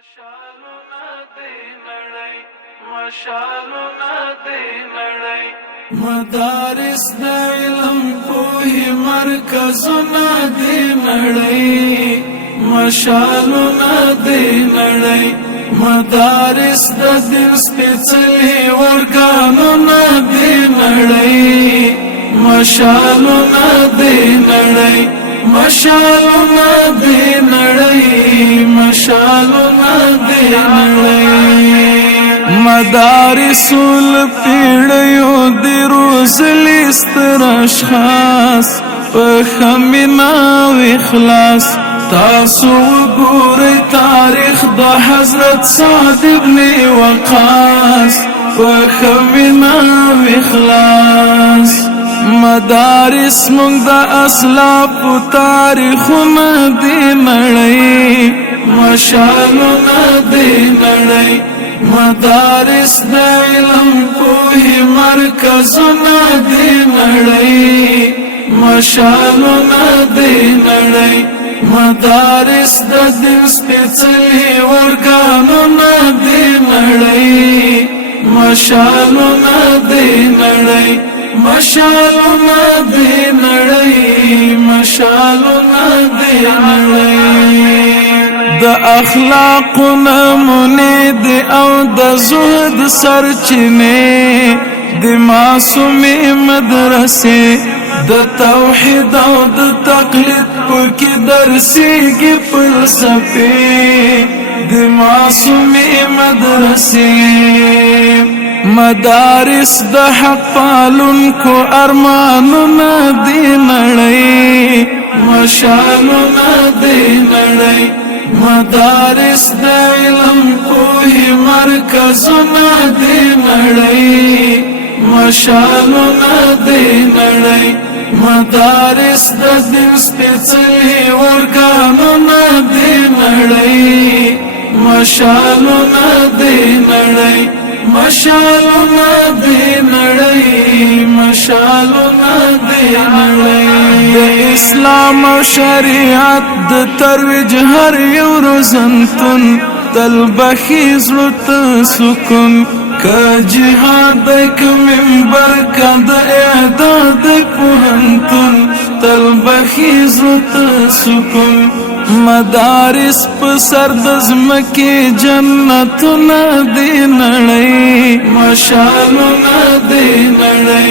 مشالونه دی نړۍ مشالونه دی نړۍ مدارس د علم پوهې مرکزونه دی نړۍ مشالونه دی نړۍ مدارس د دین سپېڅلي ورګانونه دی نړۍ مشالونه دی نړۍ مشالونه دی نړۍ مشالونه دی نړۍ مدارس الپیړیو دی روزلی ستر اشخاص په خمینا و اخلاص تاسو ګورئ تاریخ د حضرت سعد ابن وقاص په خمینا و اخلاص مدارس مونږ د اسلاف تاریخونه دی نړۍ مشالونه دی نړۍ مدارس د علم پوهې مرکزونه دی نړۍ مشالونه دی نړۍ مدارس د دین سپېڅلي ورګانونه دی نړۍ مشالونه دی نړۍ مشالونه دی نړۍ مشالونه دی نړۍ د اخلاق نمونه دی او د زهد سرچینه د معصومې مدرسې د توحید او د تقلید پکې درسېږي فلسفې د معصومې مدرسې مدارس د حق پالونکو ارمانونه دی نړۍ مشالونه دی نړۍ مدارس د علم پوهې مرکزونه دی نړۍ مشالونه دی نړۍ مدارس د دین سپېڅلي ورګانونه دی نړۍ مشالونه دی نړۍ مشالونه دی نړۍ مشالونه دی نړۍ د اسلام او شریعت د ترویج هر یو روزنتون تل بخي زړه ته سکون که جهاد که منبر که د اعداد پوهنتون تل بخي زړه ته سکون مدارس په سر د ځمکې جنتونه دی نړۍ مشالونه دی نړۍ